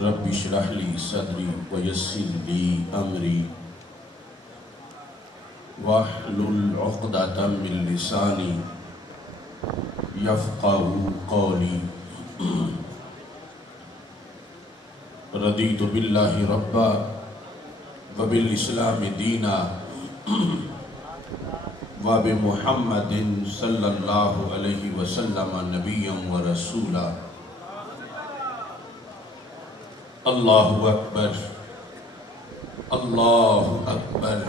رب اشرح لي صدري ويسر لي امري واحلل عقدة من لساني يفقهوا قولي رضيت بالله ربا وبالإسلام دينا وبمحمد صلى الله عليه وسلم نبيا ورسولا الله أكبر الله أكبر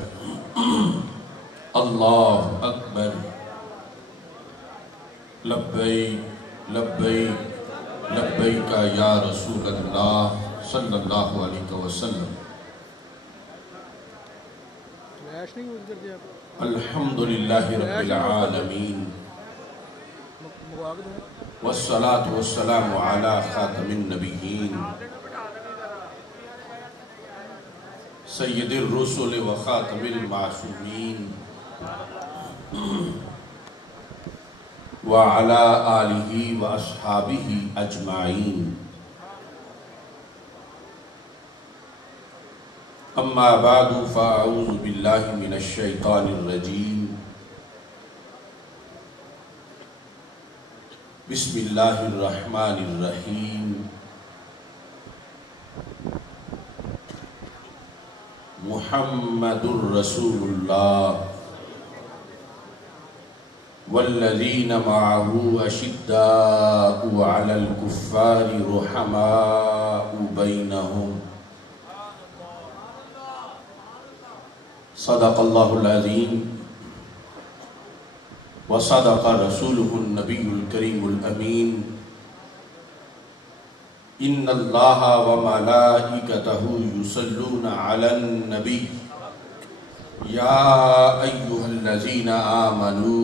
الله أكبر لبيك لبيك لبيك يا رسول الله صلی اللہ علیہ وسلم الحمدللہ رب العالمین والصلاة والسلام علی خاتم النبیین سید الرسل و خاتم المعصومین وعلى آلہ و اصحابہ اجمعین اما بعد فاعوذ باللہ من الشیطان الرجیم بسم اللہ الرحمن الرحیم محمد رسول اللہ والذین معه اشداء علی الکفار رحماء بینہم صدق اللہ العظیم وصدق رسولہ النبی الکریم الامین ان اللہ وملائکتہ یصلون علی النبی یا ایہا الذین آمنوا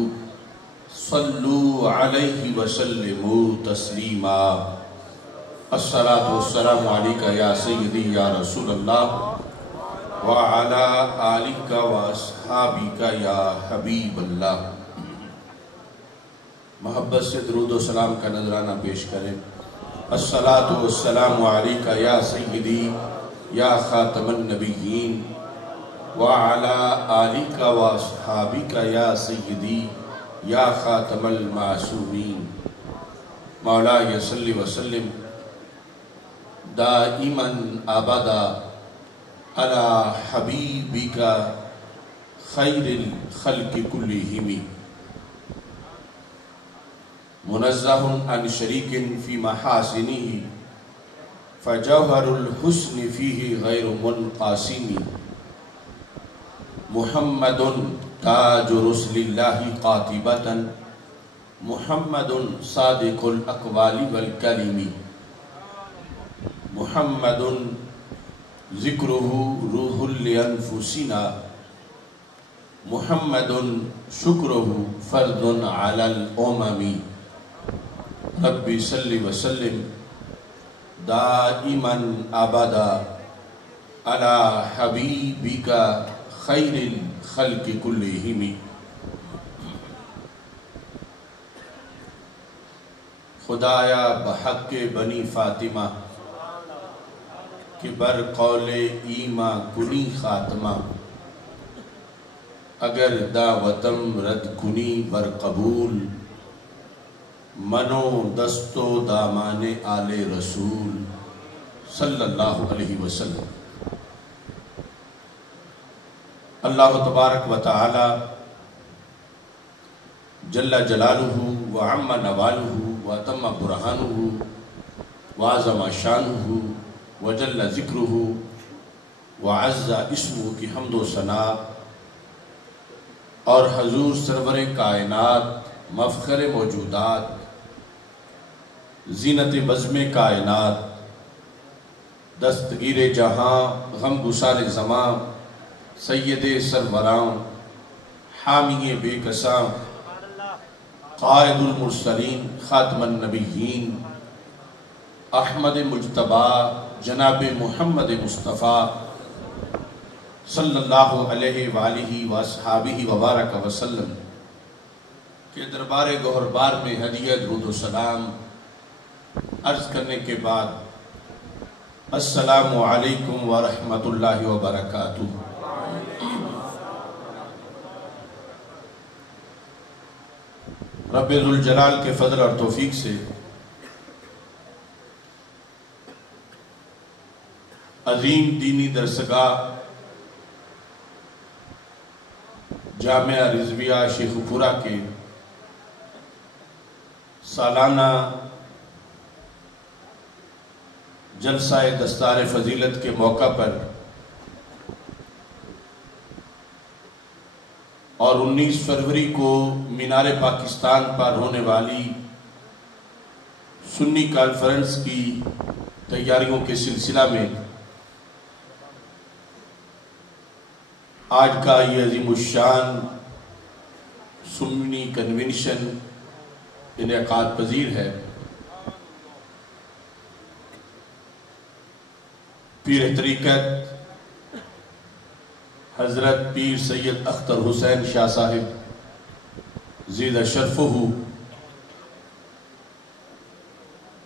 صلوا علیہ وسلموا تسلیما الصلاة والسلام علیکہ یا سیدی یا رسول اللہ وعلا آلکہ واصحابکہ یا حبیب اللہ محبت سے درود و سلام کا نذرانہ پیش کریں الصلاة والسلام علیکہ یا سیدی یا خاتم النبیین وعلا آلکہ واصحابکہ یا سیدی یا خاتم المعصومین مولا صلی وسلم دائما ابدا علی حبیبک خیر الخلق کلہم منزہ عن شریک فی محاسنہ فجوہر الحسن فیہ غیر منقاسم محمد تاج رسل اللہ قاطبتا محمد صادق الاقوال والکلم محمد ذکرہ روح لانفسنا محمد شکرہ فرد علی الامم رب صلی وسلم دائما ابدا علی حبیبک خیر الخلق کلہم خدایا بحق بنی فاطمہ کہ بر قول ایماں کنی خاتمہ اگر دعوتم رد کنی بر قبول منو دستو دامان آل رسول صلی اللہ علیہ وسلم اللہ تبارک و تعالی جل جلالہ وعم نوالہ واتم برہانہ وعظم شانہ وجل ذکرہ وعز اسمہ کی حمد و ثنا اور حضور سرور کائنات مفخر موجودات زینت بزم کائنات دستگیر جہاں غم گسار زمان سید سروران حامی بے کساں قائد المرسلین خاتم النبیین احمد مجتبہ جناب محمد مصطفیٰ صلی اللہ علیہ وآلہ وآصحابہ وبارک وسلم کے دربار گوہر بار میں ہدیہ درود و سلام عرض کرنے کے بعد السلام علیکم ورحمۃ اللہ وبرکاتہ۔ رب ذوالجلال کے فضل اور توفیق سے عظیم دینی درسگاہ جامعہ رضویہ شیخ پورہ کے سالانہ جلسہ دستار فضیلت کے موقع پر اور 19 فروری کو مینار پاکستان پر ہونے والی سنی کانفرنس کی تیاریوں کے سلسلہ میں آج کا یہ عظیم الشان سنی کنونشن انعقاد پذیر ہے۔ پیر طریقت حضرت پیر سید اختر حسین شاہ صاحب زیدہ شرفہ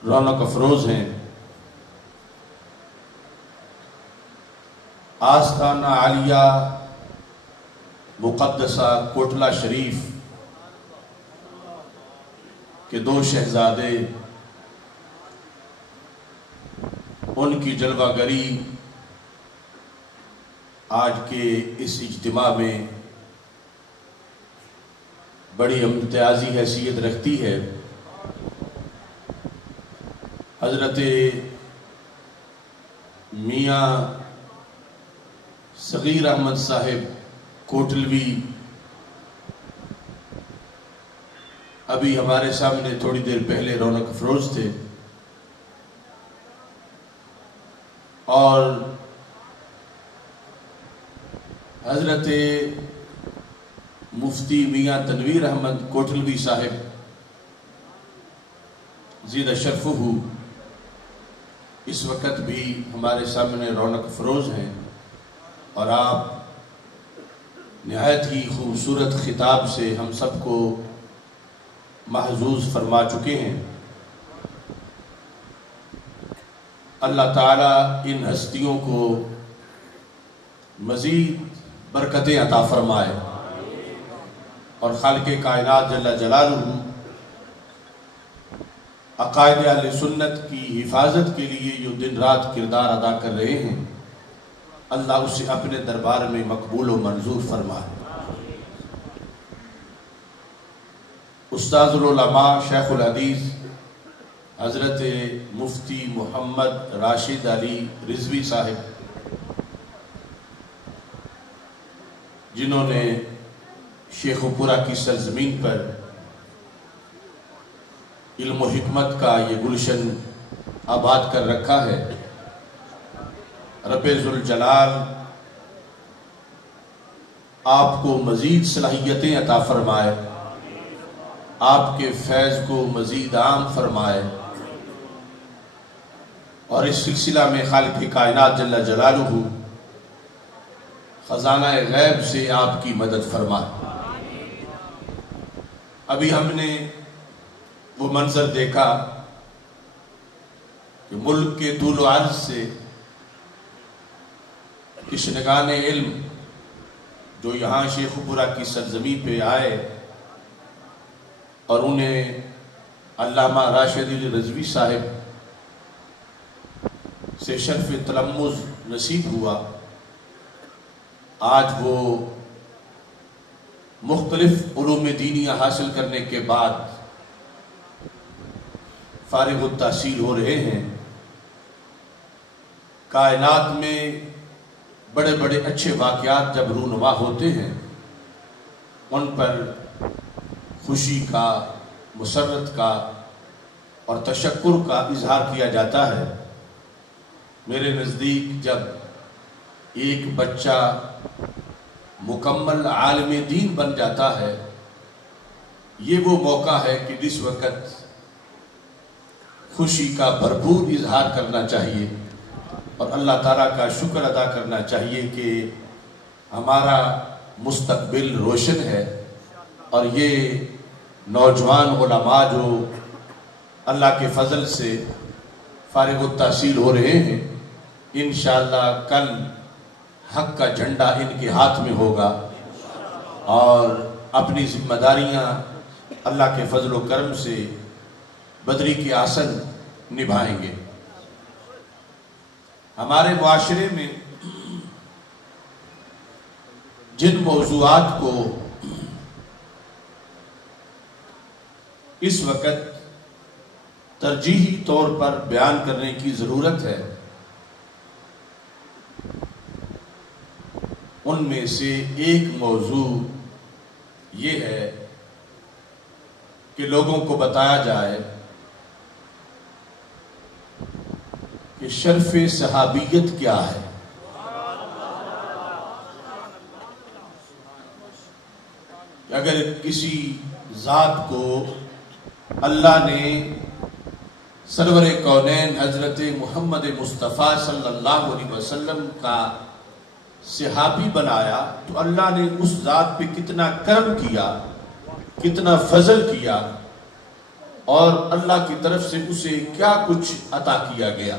رونق افروز ہیں۔ آستانہ عالیہ مقدسہ کوٹلہ شریف کے 2 شہزادے، ان کی جلوہ گری آج کے اس اجتماع میں بڑی امتیازی حیثیت رکھتی ہے۔ حضرت میاں صغیر احمد صاحب کوٹلوی ابھی ہمارے سامنے تھوڑی دیر پہلے رونق افروز تھے، اور حضرت مفتی میاں تنویر احمد کوٹلوی صاحب زیدہ شرفہ اس وقت بھی ہمارے سامنے رونق افروز ہیں، اور آپ نہایت ہی خوبصورت خطاب سے ہم سب کو محظوظ فرما چکے ہیں۔ اللہ تعالیٰ ان ہستیوں کو مزید برکتیں عطا فرمائے، اور خالق کائنات جل جلالہ عقائد اہل سنت کی حفاظت کے لیے جو دن رات کردار ادا کر رہے ہیں، اللہ اسے اپنے دربار میں مقبول و منظور فرمائے۔ استاذ العلماء شیخ الحدیث حضرت مفتی محمد راشد علی رضوی صاحب، جنہوں نے شیخ پورہ کی سرزمین پر علم و حکمت کا یہ گلشن آباد کر رکھا ہے، رب ذوالجلال آپ کو مزید صلاحیتیں عطا فرمائے، آپ کے فیض کو مزید عام فرمائے، اور اس سلسلہ میں خالق کائنات جل جلالہ خزانہ غیب سے آپ کی مدد فرمائے۔ ابھی ہم نے وہ منظر دیکھا کہ ملک کے طول و عرض سے تشنگان علم جو یہاں شیخ پورہ کی سرزمین پہ آئے، اور انہیں علامہ راشد علی رضوی صاحب سے شرف تلمذ نصیب ہوا، آج وہ مختلف علوم دینیہ حاصل کرنے کے بعد فارغ التحصیل ہو رہے ہیں۔ کائنات میں بڑے بڑے اچھے واقعات جب رونما ہوتے ہیں، ان پر خوشی کا، مسرت کا اور تشکر کا اظہار کیا جاتا ہے۔ میرے نزدیک جب ایک بچہ مکمل عالم دین بن جاتا ہے، یہ وہ موقع ہے کہ جس وقت خوشی کا بھرپور اظہار کرنا چاہیے، اور اللہ تعالیٰ کا شکر ادا کرنا چاہیے کہ ہمارا مستقبل روشن ہے، اور یہ نوجوان علماء جو اللہ کے فضل سے فارغ التحصیل ہو رہے ہیں، انشاءاللہ کل حق کا جھنڈا ان کے ہاتھ میں ہوگا اور اپنی ذمہ داریاں اللہ کے فضل و کرم سے بدری کے آسن نبھائیں گے۔ ہمارے معاشرے میں جن موضوعات کو اس وقت ترجیحی طور پر بیان کرنے کی ضرورت ہے، ان میں سے ایک موضوع یہ ہے کہ لوگوں کو بتایا جائے کہ شرف صحابیت کیا ہے۔ اگر کسی ذات کو اللہ نے سرور کونین حضرت محمد مصطفیٰ صلی اللہ علیہ وسلم کا صحابی بنایا تو اللہ نے اس ذات پہ کتنا کرم کیا، کتنا فضل کیا، اور اللہ کی طرف سے اسے کیا کچھ عطا کیا گیا۔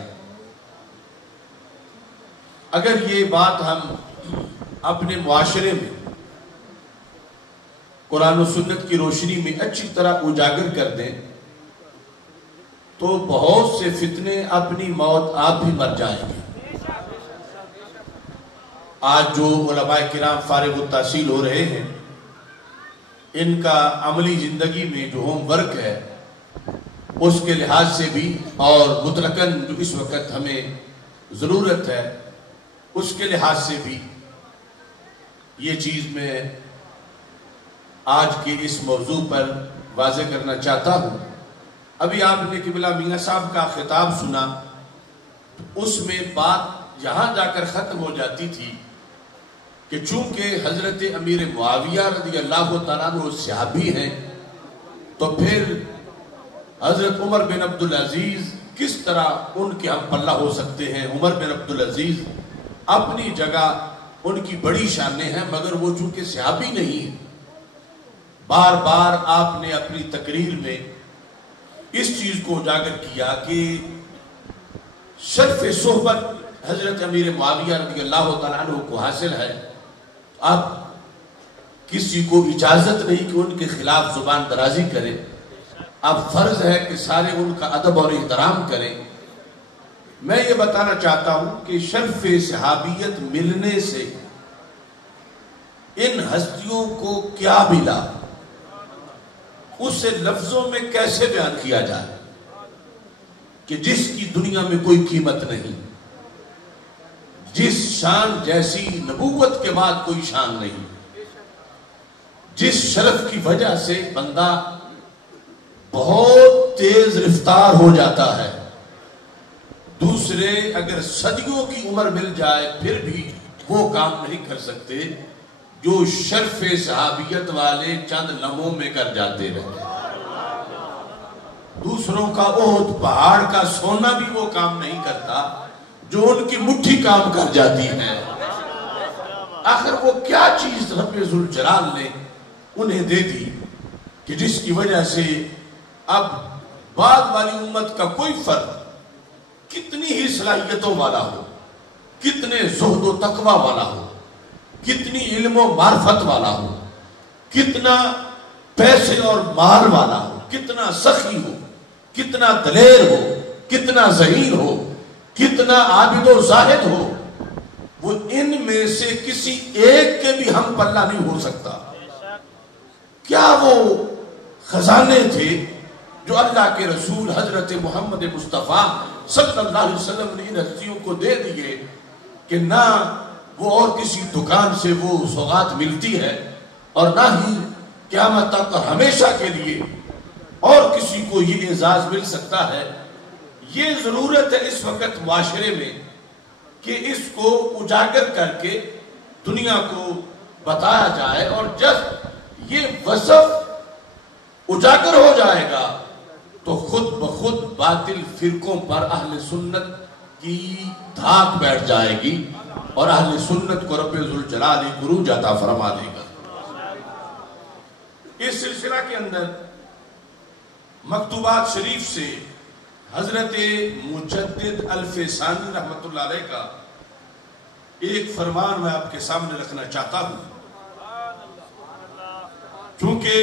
اگر یہ بات ہم اپنے معاشرے میں قرآن و سنت کی روشنی میں اچھی طرح اجاگر کر دیں تو بہت سے فتنے اپنی موت آپ بھی مر جائیں گے۔ آج جو علماء کرام فارغ التحصیل ہو رہے ہیں، ان کا عملی زندگی میں جو ہوم ورک ہے اس کے لحاظ سے بھی اور مطلقاً جو اس وقت ہمیں ضرورت ہے اس کے لحاظ سے بھی یہ چیز میں آج کے اس موضوع پر واضح کرنا چاہتا ہوں۔ ابھی آپ نے قبلہ میاں صاحب کا خطاب سنا، اس میں بات یہاں جا کر ختم ہو جاتی تھی کہ چونکہ حضرت امیر معاویہ رضی اللہ تعالیٰ عنہ صحابی ہیں تو پھر حضرت عمر بن عبدالعزیز کس طرح ان کے ہم پلہ ہو سکتے ہیں۔ عمر بن عبدالعزیز اپنی جگہ ان کی بڑی شانیں ہیں، مگر وہ چونکہ صحابی نہیں ہیں۔ بار بار آپ نے اپنی تقریر میں اس چیز کو اجاگر کیا کہ شرف صحبت حضرت امیر معاویہ رضی اللہ تعالیٰ عنہ کو حاصل ہے۔ اب کسی کو اجازت نہیں کہ ان کے خلاف زبان درازی کرے، اب فرض ہے کہ سارے ان کا ادب اور احترام کریں۔ میں یہ بتانا چاہتا ہوں کہ شرف صحابیت ملنے سے ان ہستیوں کو کیا ملا، اسے لفظوں میں کیسے بیان کیا جائے کہ جس کی دنیا میں کوئی قیمت نہیں، جس شان جیسی نبوت کے بعد کوئی شان نہیں، جس شرف کی وجہ سے بندہ بہت تیز رفتار ہو جاتا ہے، دوسرے اگر صدیوں کی عمر مل جائے پھر بھی وہ کام نہیں کر سکتے جو شرف صحابیت والے چند لمحوں میں کر جاتے رہے۔ دوسروں کا احد پہاڑ کا سونا بھی وہ کام نہیں کرتا جو ان کی مٹھی کام کر جاتی ہے۔ آخر وہ کیا چیز رب ذوالجلال نے انہیں دے دی کہ جس کی وجہ سے اب بعد والی امت کا کوئی فرد کتنی ہی صلاحیتوں والا ہو، کتنے زہد و تقوی والا ہو، کتنی علم و معرفت والا ہو، کتنا پیسے اور مال والا ہو، کتنا سخی ہو، کتنا دلیر ہو، کتنا ذہین ہو، کتنا عابد و زاہد ہو، وہ ان میں سے کسی ایک کے بھی ہم پلہ نہیں ہو سکتا۔ کیا وہ خزانے تھے جو اللہ کے رسول حضرت محمد مصطفیٰ صلی اللہ علیہ وسلم نے ان ہستیوں کو دے دیے کہ نہ وہ اور کسی دکان سے وہ سوغات ملتی ہے اور نہ ہی قیامت تک اور ہمیشہ کے لیے اور کسی کو یہ اعزاز مل سکتا ہے۔ یہ ضرورت ہے اس وقت معاشرے میں کہ اس کو اجاگر کر کے دنیا کو بتایا جائے، اور جب یہ وصف اجاگر ہو جائے گا تو خود بخود باطل فرقوں پر اہل سنت کی دھاک بیٹھ جائے گی اور اہل سنت کو رب ذوالجلال عروج عطا فرما دے گا۔ اس سلسلہ کے اندر مکتوبات شریف سے حضرت مجدد الفیسانی رحمت اللہ علیہ کا ایک فرمان میں آپ کے سامنے رکھنا چاہتا ہوں، چونکہ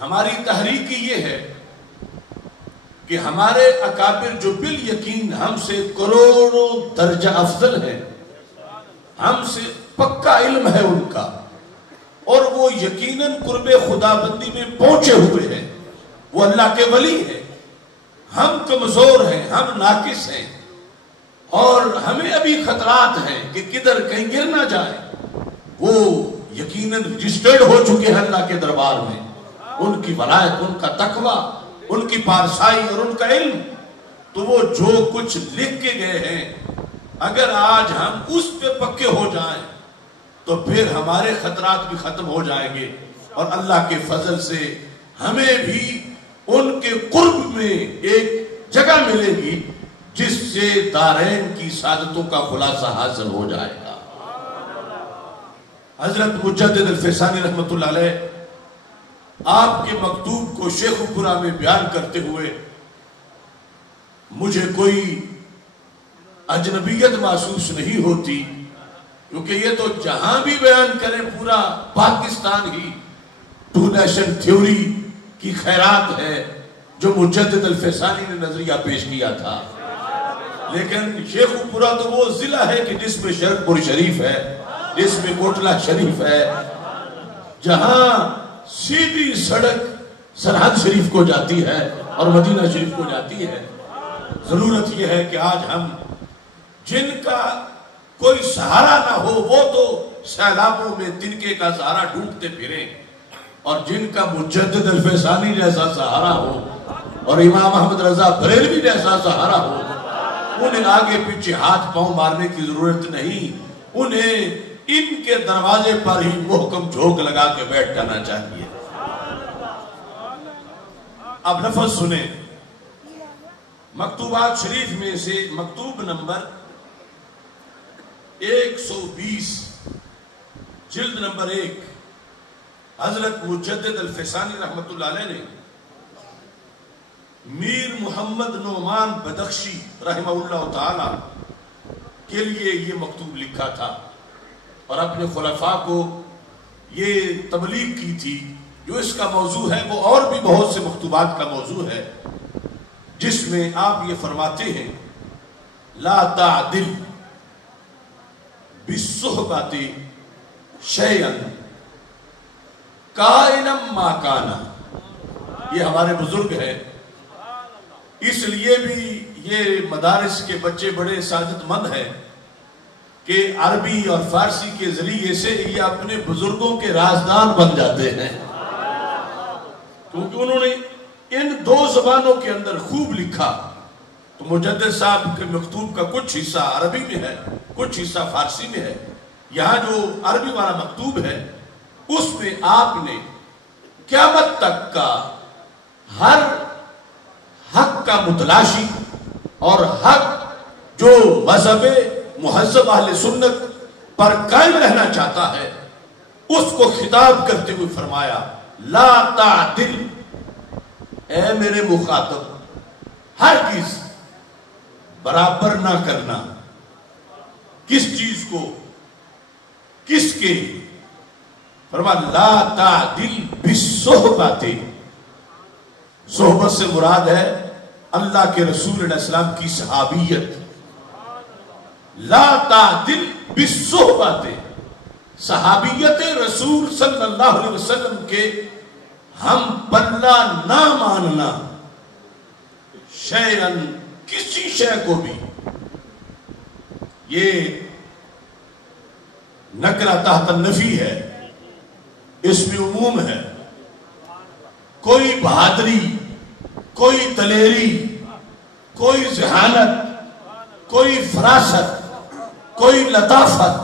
ہماری تحریک یہ ہے کہ ہمارے اکابر جو بالیقین ہم سے کروڑوں درجہ افضل ہیں، ہم سے پکا علم ہے ان کا، اور وہ یقیناً قرب خدا بندی میں پہنچے ہوئے ہیں، وہ اللہ کے ولی ہیں، ہم کمزور ہیں، ہم ناقص ہیں، اور ہمیں ابھی خطرات ہیں کہ کدھر کہیں گر نہ جائے۔ وہ یقیناً رجسٹرڈ ہو چکے ہیں اللہ کے دربار میں، ان کی ولایت، ان کا تقوی، ان کی پارسائی اور ان کا علم، تو وہ جو کچھ لکھ کے گئے ہیں اگر آج ہم اس پہ پکے ہو جائیں تو پھر ہمارے خطرات بھی ختم ہو جائیں گے، اور اللہ کے فضل سے ہمیں بھی ان کے قرب میں ایک جگہ ملے گی جس سے دارین کی سعادتوں کا خلاصہ حاصل ہو جائے گا۔ حضرت مجدد الفیسانی رحمت اللہ علیہ آپ کے مکتوب کو شیخ پورہ میں بیان کرتے ہوئے مجھے کوئی اجنبیت محسوس نہیں ہوتی، کیونکہ یہ تو جہاں بھی بیان کریں پورا پاکستان ہی ٹو نیشن تھیوری کی خیرات ہے جو مجدد الفیسانی نے نظریہ پیش کیا تھا۔ لیکن شیخ پورہ تو وہ ضلع ہے کہ جس میں شرک پور شریف ہے، جس میں کوٹلہ شریف ہے، جہاں سیدھی سڑک سرحد شریف کو جاتی ہے اور مدینہ شریف کو جاتی ہے۔ ضرورت یہ ہے کہ آج ہم جن کا کوئی سہارا نہ ہو وہ تو سیلابوں میں تنکے کا سہارا ڈھونڈتے پھریں، اور جن کا مجدد الفیسانی جیسا سہارا ہو اور امام احمد رضا بریلوی جیسا سہارا ہو، انہیں آگے پیچھے ہاتھ پاؤں مارنے کی ضرورت نہیں، انہیں ان کے دروازے پر ہی محکم جھوک لگا کے بیٹھ جانا چاہیے۔ اب لفظ سنیں، مکتوبات شریف میں سے مکتوب نمبر 120 جلد نمبر 1 حضرت مجدد الفیسانی رحمت اللہ علیہ نے میر محمد نعمان بدخشی رحمہ اللہ تعالی کے لیے یہ مکتوب لکھا تھا، اور اپنے خلفاء کو یہ تبلیغ کی تھی۔ جو اس کا موضوع ہے وہ اور بھی بہت سے مکتوبات کا موضوع ہے، جس میں آپ یہ فرماتے ہیں لا تعدل بالصحبت شیئا کائنا ما کانا۔ یہ ہمارے بزرگ ہیں، اس لیے بھی یہ مدارس کے بچے بڑے سعادت مند ہیں کہ عربی اور فارسی کے ذریعے سے یہ اپنے بزرگوں کے رازدان بن جاتے ہیں، کیونکہ انہوں نے ان دو زبانوں کے اندر خوب لکھا۔ تو مجدد صاحب کے مکتوب کا کچھ حصہ عربی میں ہے، کچھ حصہ فارسی میں ہے۔ یہاں جو عربی والا مکتوب ہے اس میں آپ نے قیامت تک کا ہر حق کا متلاشی اور حق جو مذہب مہذب اہل سنت پر قائم رہنا چاہتا ہے اس کو خطاب کرتے ہوئے فرمایا لا تعدل، اے میرے مخاطب ہرگز برابر نہ کرنا۔ کس چیز کو؟ کس کے؟ فرمایا لا تعدل بالصحبت، صحبت سے مراد ہے اللہ کے رسول علیہ السلام کی صحابیت۔ لا تعدل بالصحبت، صحابیت رسول صلی اللہ علیہ وسلم کے ہم پلہ نہ ماننا، شیئن کسی شے کو بھی۔ یہ نکرہ تحت النفی ہے، اس میں عموم ہے۔ کوئی بہادری، کوئی دلیری، کوئی ذہانت، کوئی فراست، کوئی لطافت،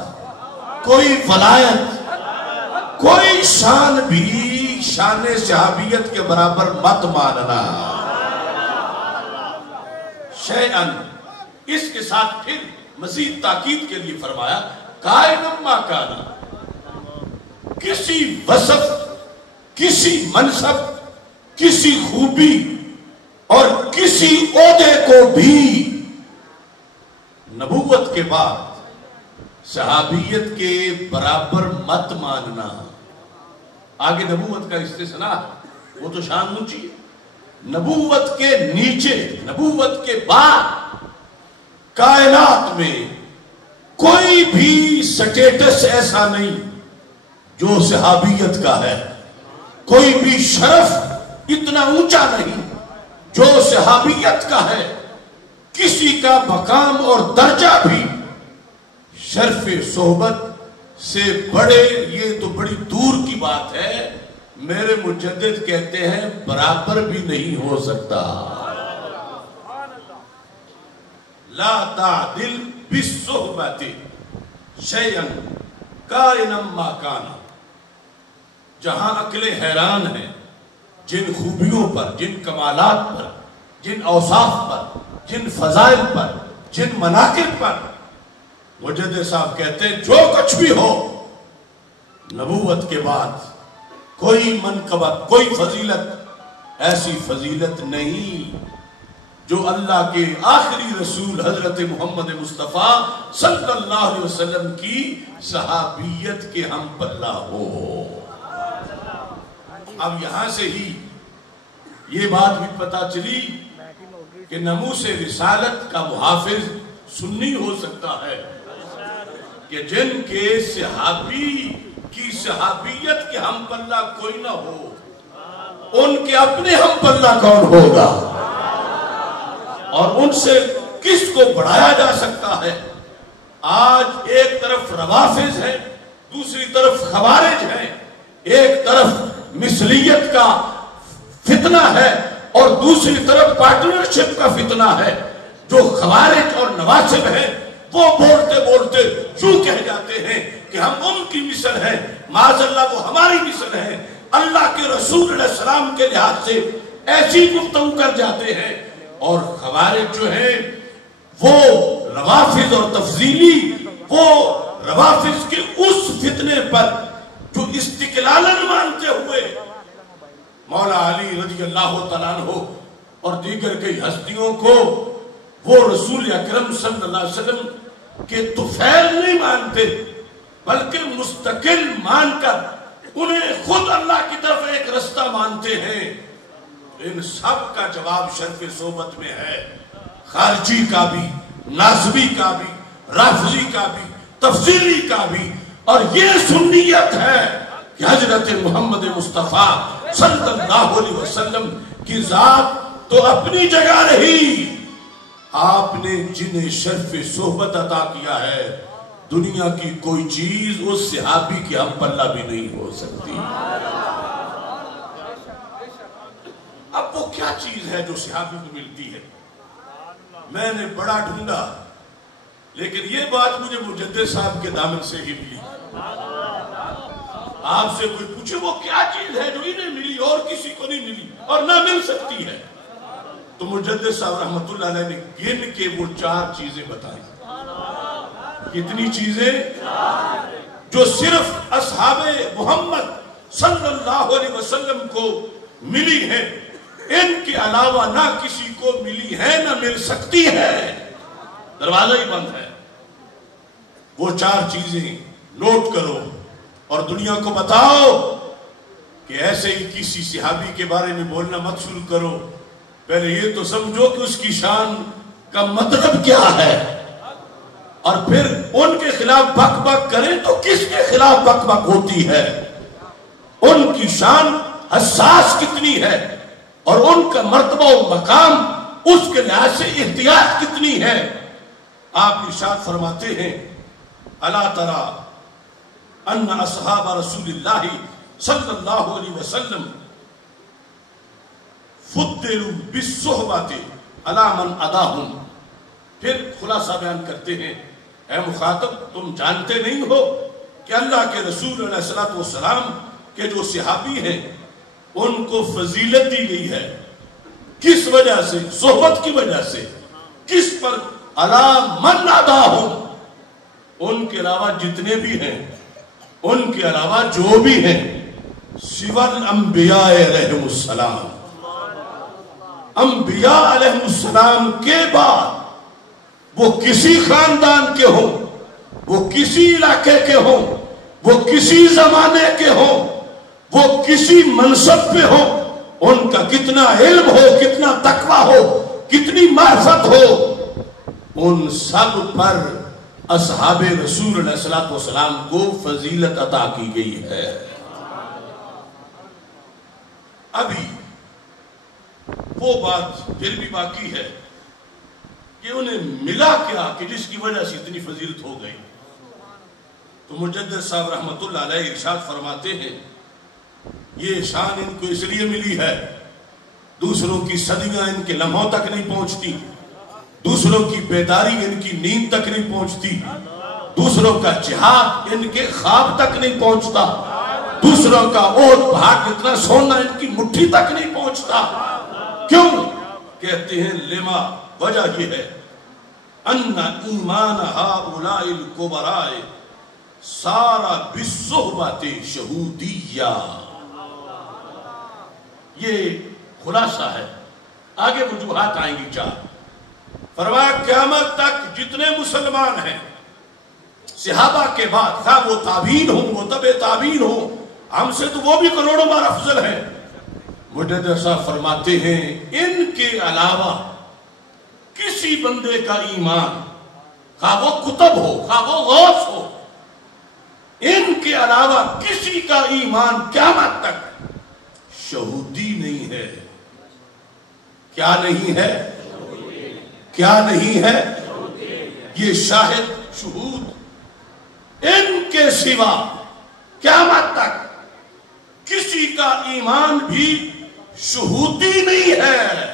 کوئی ولایت، کوئی شان بھی شان صحابیت کے برابر مت ماننا۔ شیئن، اس کے ساتھ پھر مزید تاکید کے لیے فرمایا کائنم ما کانا، کسی وصف، کسی منصب، کسی خوبی اور کسی عہدے کو بھی نبوت کے بعد صحابیت کے برابر مت ماننا. آگے نبوت کا استثناء وہ تو شان اونچی ہے. نبوت کے نیچے، نبوت کے بعد کائنات میں کوئی بھی سٹیٹس ایسا نہیں جو صحابیت کا ہے. کوئی بھی شرف اتنا اونچا نہیں جو صحابیت کا ہے. کسی کا مقام اور درجہ بھی شرف صحبت سے بڑے، یہ تو بڑی دور کی بات ہے. میرے مجدد کہتے ہیں برابر بھی نہیں ہو سکتا. لا تعدل بالصحبت شیئا کائنا ما کان. جہاں عقلیں حیران ہیں جن خوبیوں پر، جن کمالات پر، جن اوصاف پر، جن فضائل پر، جن مناقب پر، مجدد صاحب کہتے ہیں جو کچھ بھی ہو نبوت کے بعد کوئی منقبت، کوئی فضیلت، ایسی فضیلت نہیں جو اللہ کے آخری رسول حضرت محمد مصطفیٰ صلی اللہ علیہ وسلم کی صحابیت کے ہم پلہ ہو. اب یہاں سے ہی یہ بات بھی پتا چلی کہ ناموس رسالت کا محافظ سنی ہو سکتا ہے کہ جن کے صحابی کی صحابیت کے ہم پلہ کوئی نہ ہو، ان کے اپنے ہم پلہ کون ہوگا، اور ان سے کس کو بڑھایا جا سکتا ہے. آج ایک طرف روافض ہیں، دوسری طرف خوارج ہیں. ایک طرف مثلیت کا فتنہ ہے اور دوسری طرف پارٹنرشپ کا فتنہ ہے. جو خوارج اور نواسب ہیں وہ بولتے بولتے یوں کہہ جاتے ہیں کہ ہم ان کی مثل ہیں، معاذ اللہ وہ ہماری مثل ہیں. اللہ کے رسول علیہ السلام کے لحاظ سے ایسی گفتگو کر جاتے ہیں. اور خوارج جو ہیں وہ روافض اور تفضیلی، وہ روافض کے اس فتنے پر جو استقلالن مانتے ہوئے مولا علی رضی اللہ تعالیٰ عنہ اور دیگر کئی ہستیوں کو وہ رسول اکرم صلی اللہ علیہ وسلم کے طفیل نہیں مانتے، بلکہ مستقل مان کر انہیں خود اللہ کی طرف ایک رستہ مانتے ہیں. ان سب کا جواب شرف صحبت میں ہے. خارجی کا بھی، ناصبی کا بھی، رافضی کا بھی، تفضیلی کا بھی. اور یہ سنیت ہے کہ حضرت محمد مصطفیٰ صلی اللہ علیہ وسلم کی ذات تو اپنی جگہ رہی، آپ نے جنہیں شرف صحبت عطا کیا ہے دنیا کی کوئی چیز اس صحابی کے ہم پلہ بھی نہیں ہو سکتی. اب وہ کیا چیز ہے جو صحابی کو ملتی ہے؟ میں نے بڑا ڈھونڈا، لیکن یہ بات مجھے مجدد صاحب کے دامن سے ہی ملی. آپ سے کوئی پوچھے وہ کیا چیز ہے جو انہیں ملی اور کسی کو نہیں ملی اور نہ مل سکتی ہے، تو مجدد صاحب رحمت اللہ علیہ نے گن کے وہ 4 چیزیں بتائیں. کتنی چیزیں؟ جو صرف اصحاب محمد صلی اللہ علیہ وسلم کو ملی ہیں، ان کے علاوہ نہ کسی کو ملی ہے نہ مل سکتی ہے. دروازہ ہی بند ہے. وہ 4 چیزیں نوٹ کرو اور دنیا کو بتاؤ کہ ایسے ہی کسی صحابی کے بارے میں بولنا مت شروع کرو. پہلے یہ تو سمجھو کہ اس کی شان کا مطلب کیا ہے، اور پھر ان کے خلاف بک بک کریں تو کس کے خلاف بک بک ہوتی ہے، ان کی شان حساس کتنی ہے اور ان کا مرتبہ و مقام اس کے لحاظ سے احتیاط کتنی ہے. آپ ارشاد فرماتے ہیں الا ترى ان اصحاب رسول اللہ صلی اللہ علیہ وسلم فضلوا بالصحبۃ علی من اداہم. پھر خلاصہ بیان کرتے ہیں اے مخاطب تم جانتے نہیں ہو کہ اللہ کے رسول علیہ السلام کے جو صحابی ہیں ان کو فضیلت دی گئی ہے. کس وجہ سے؟ صحبت کی وجہ سے. کس پر؟ علی من اداہم، ان کے علاوہ جتنے بھی ہیں، ان کے علاوہ جو بھی ہیں، سوى الانبیاء علیہم السلام، انبیاء علیہ السلام کے بعد وہ کسی خاندان کے ہوں، وہ کسی علاقے کے ہوں، وہ کسی زمانے کے ہوں، وہ کسی منصب پہ ہوں، ان کا کتنا علم ہو، کتنا تقوی ہو، کتنی معرفت ہو، ان سب پر اصحاب رسول علیہ السلام کو فضیلت عطا کی گئی ہے۔ ابھی وہ بات پھر بھی باقی ہے کہ انہیں ملا کیا کہ جس کی وجہ سے اتنی فضیلت ہو گئی۔ تو مجدد صاحب رحمت اللہ علیہ ارشاد فرماتے ہیں یہ شان ان کو اس لیے ملی ہے، دوسروں کی صدیاں ان کے لمحوں تک نہیں پہنچتی، دوسروں کی بیداری ان کی نیند تک نہیں پہنچتی، دوسروں کا جہاد ان کے خواب تک نہیں پہنچتا، دوسروں کا اوٹ بھاگ اتنا سونا ان کی مٹھی تک نہیں پہنچتا۔ کیوں؟ کہتے ہیں لما، وجہ یہ ہے ان ایمان ہؤلاء الکبراء سارا بالصحبت شہودیہ۔ یہ خلاصہ ہے، آگے وجوہات آئیں گی چار۔ فرمایا قیامت تک جتنے مسلمان ہیں صحابہ کے بعد، خواہ وہ تابعین ہوں، وہ تبع تابعین ہوں، ہم سے تو وہ بھی کروڑوں بار افضل ہیں، مجدد صاحب فرماتے ہیں ان کے علاوہ کسی بندے کا ایمان، خواہ وہ کتب ہو، خواہ وہ غوث ہو، ان کے علاوہ کسی کا ایمان قیامت تک شہودی نہیں ہے۔ کیا نہیں ہے؟ کیا نہیں ہے؟ یہ شاہد، شہود، ان کے سوا قیامت تک کسی کا ایمان بھی شہودی نہیں ہے،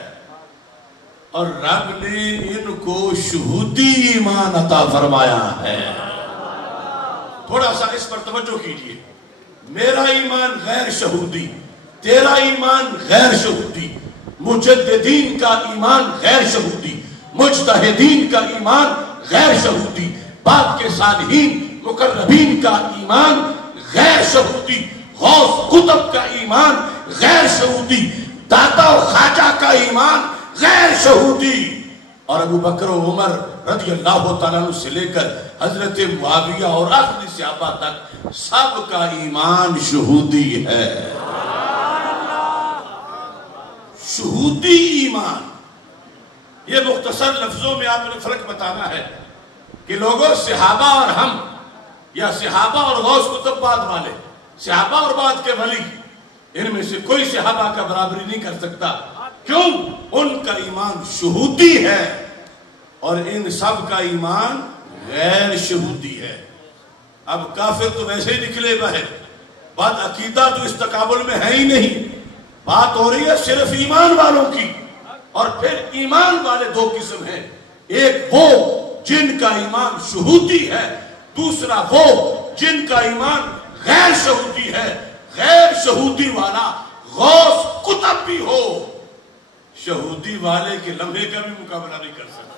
اور رب نے ان کو شہودی ایمان عطا فرمایا ہے۔ تھوڑا سا اس پر توجہ کیجئے، میرا ایمان غیر شہودی، تیرا ایمان غیر شہودی، مجددین کا ایمان غیر شہودی، مجتہدین کا ایمان غیر شہودی، بعد کے صالحین مقربین کا ایمان غیر شہودی، غوث قطب کا ایمان غیر شہودی، داتا و خواجہ کا ایمان غیر شہودی، اور ابو بکر و عمر رضی اللہ تعالیٰ عنہ سے لے کر حضرت معاویہ اور آخری صحابہ تک سب کا ایمان شہودی ہے۔ شہودی ایمان، یہ مختصر لفظوں میں آپ نے فرق بتانا ہے کہ لوگوں صحابہ اور ہم، یا صحابہ اور غوث قطب بعد والے، صحابہ اور بعد کے ولی، ان میں سے کوئی صحابہ کا برابری نہیں کر سکتا۔ کیوں؟ ان کا ایمان شہودی ہے اور ان سب کا ایمان غیر شہودی ہے۔ اب کافر تو ویسے ہی نکلے باہر، بات عقیدہ تو اس تقابل میں ہے ہی نہیں، بات ہو رہی ہے صرف ایمان والوں کی، اور پھر ایمان والے دو قسم ہیں، ایک وہ جن کا ایمان شہودی ہے، دوسرا وہ جن کا ایمان غیر شہودی ہے۔ غیر شہودی والا غوث قطب بھی ہو، شہودی والے کے لمحے کا بھی مقابلہ نہیں کر سکتا۔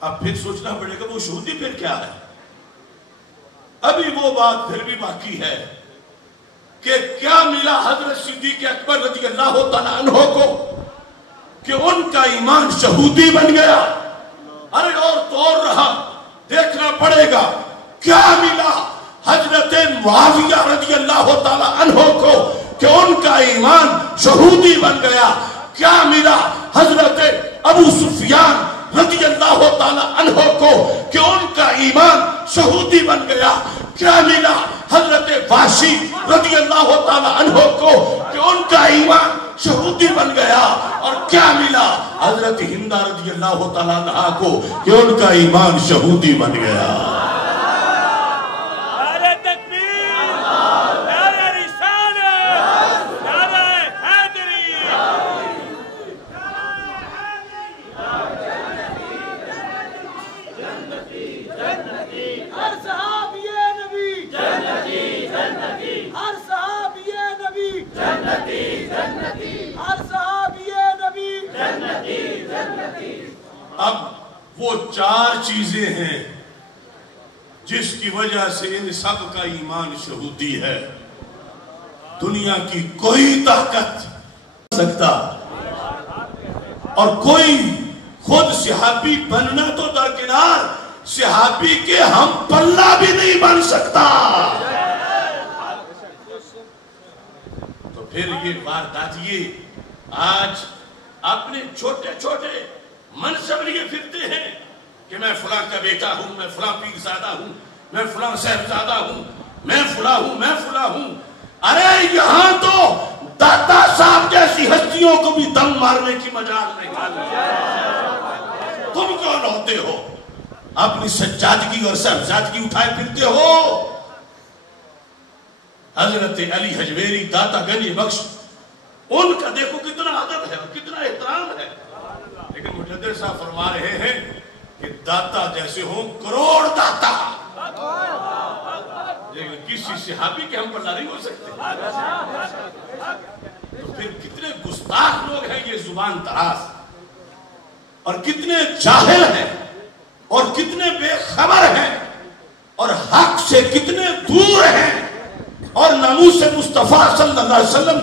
اب پھر سوچنا پڑے گا وہ شہودی پھر کیا ہے؟ ابھی وہ بات پھر بھی باقی ہے کہ کیا ملا حضرت صدیق اکبر رضی اللہ تعالیٰ عنہ کو کہ ان کا ایمان شہودی بن گیا؟ ارے اور تو اور رہا، دیکھنا پڑے گا کیا ملا حضرت معاویہ رضی اللہ تعالیٰ عنہ کو کہ ان کا ایمان شہودی بن گیا؟ کیا ملا حضرت ابو سفیان رضی اللہ تعالیٰ عنہ کو کہ ان کا ایمان شہودی بن گیا؟ کیا ملا حضرت واشی رضی اللہ تعالیٰ عنہ کو کہ ان کا ایمان شہودی بن گیا؟ اور کیا ملا حضرت ہندہ رضی اللہ تعالیٰ عنہ کو کہ ان کا ایمان شہودی بن گیا؟ اب وہ چار چیزیں ہیں جس کی وجہ سے ان سب کا ایمان شہودی ہے۔ دنیا کی کوئی طاقت سکتا، اور کوئی خود صحابی بننا تو درکنار، صحابی کے ہم پلہ بھی نہیں بن سکتا۔ تو پھر یہ واردات یہ آج اپنے چھوٹے چھوٹے منصب لیے پھرتے ہیں کہ میں فلاں کا بیٹا ہوں، میں فلاں پیرزادہ ہوں، میں فلاں صاحبزادہ ہوں، میں فلاں ہوں، میں فلاں ہوں۔ ارے یہاں تو داتا صاحب جیسی ہستیوں کو بھی دم مارنے کی مجال نہیں۔ تم کون ہوتے ہو؟ اپنی سجادگی اور صاحبزادگی اٹھائے پھرتے ہو۔ حضرت علی حجویری داتا گنج بخش، ان کا دیکھو کتنا ادب ہے اور کتنا احترام ہے، لیکن مجدد صاحب فرما رہے ہیں کہ داتا جیسے ہوں کروڑ داتا، لیکن کسی صحابی کے ہم پلہ نہیں ہو سکتے۔ تو پھر کتنے گستاخ لوگ ہیں یہ زبان دراز، اور کتنے جاہل ہیں، اور کتنے بے خبر ہیں، اور حق سے کتنے دور ہیں، اور ناموس مصطفیٰ صلی اللہ علیہ وسلم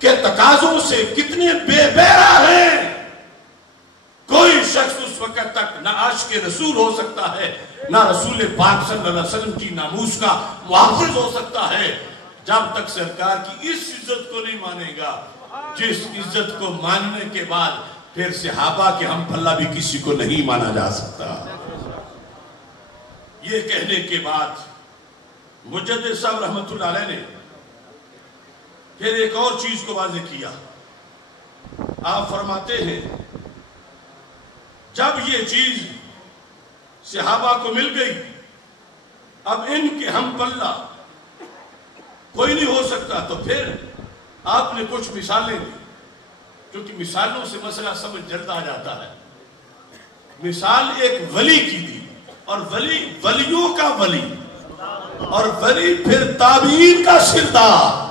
کے تقاضوں سے کتنے بے بیرہ ہیں۔ کوئی شخص اس وقت تک نہ عاشق رسول ہو سکتا ہے، نہ رسول پاک صلی اللہ علیہ وسلم کی ناموس کا محافظ ہو سکتا ہے، جب تک سرکار کی اس عزت کو نہیں مانے گا جس عزت کو ماننے کے بعد پھر صحابہ کے ہم پلہ بھی کسی کو نہیں مانا جا سکتا۔ یہ کہنے کے بعد مجدد صاحب رحمت اللہ علیہ نے پھر ایک اور چیز کو واضح کیا۔ آپ فرماتے ہیں جب یہ چیز صحابہ کو مل گئی، اب ان کے ہم پلہ کوئی نہیں ہو سکتا، تو پھر آپ نے کچھ مثالیں دی، کیونکہ مثالوں سے مسئلہ سمجھ جلد آ جاتا ہے۔ مثال ایک ولی کی دی، اور ولی ولیوں کا ولی، اور ولی پھر تابعین کا سردار،